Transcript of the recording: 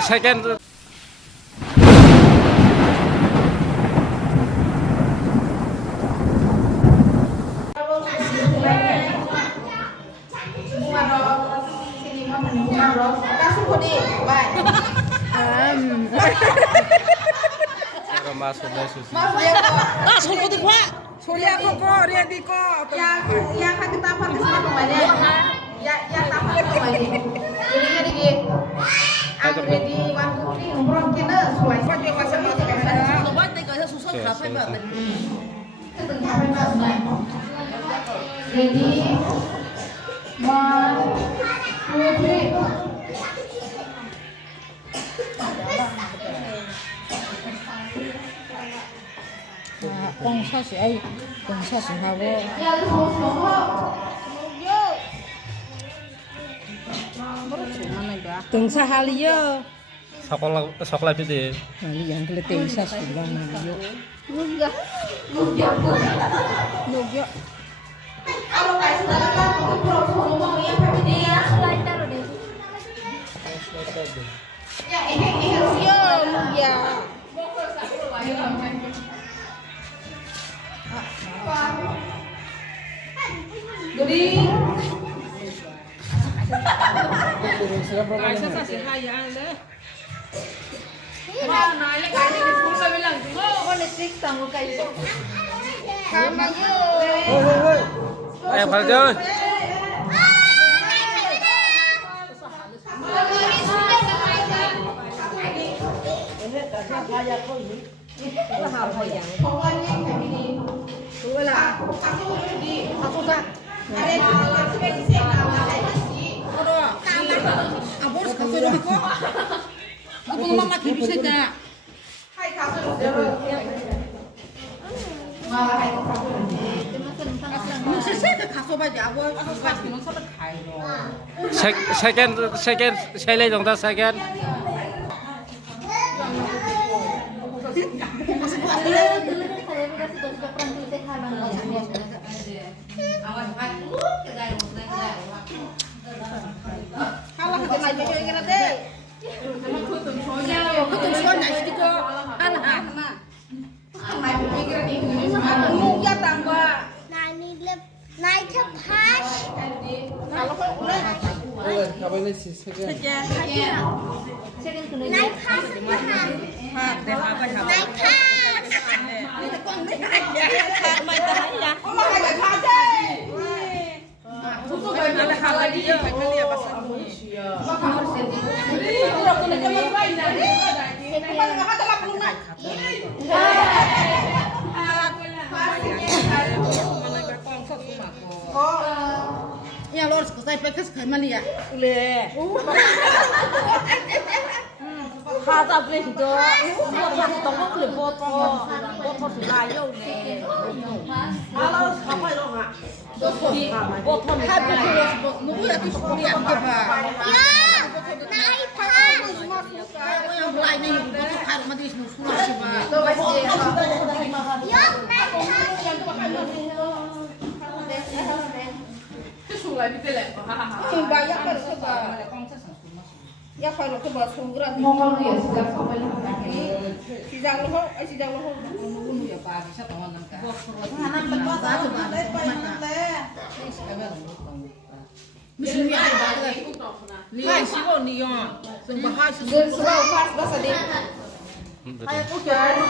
Second. Masuk Masuk Pak. Surya kok Riadi kok. Yang kita pakai semua kembali. Ya tamat kembali. Jadinya dikit. Aku ready waktu ini umroh kita sesuai. Kok dia masa mau kita. Sobat tega susah kafe banget. Ready. 1, 2, 3. Bangsa sih, bangsa sih hawo. Bangsa halia. Sekolah itu deh. Halia yang kelihatan bisa sulang halia. Nugya. Kalau kayak sekarang ngomong ya dia slide taruh deh. Ya nugya. Jadi saya sih hayal deh. Mana ini kan di sekolah saya bilang, oh listrik tangguh kayak itu. Sama yuk. Ayo Farjun. Second, saya lihat dong, second. Ya lo harus kesai pekas kemana ya? Ule. Kata beli itu, buat toko beli botol sulayau nih. Kalau apa itu nggak? Botol habis mau ya tuh sekolah apa? Ya, naik pas. Yang lainnya yang botol harus mati semua sih pak. Ya, naik pas. Sulai betul ya? Banyak kan coba. Ya kalau coba sungguhan ngomong ya sidang sampai sidang loh ya Pak bisa teman kan. Anak tempat coba Mesti ada lagi. Lihat sih kok nih ya. Sembahas sudah pas bahasa deh. Ayo udah.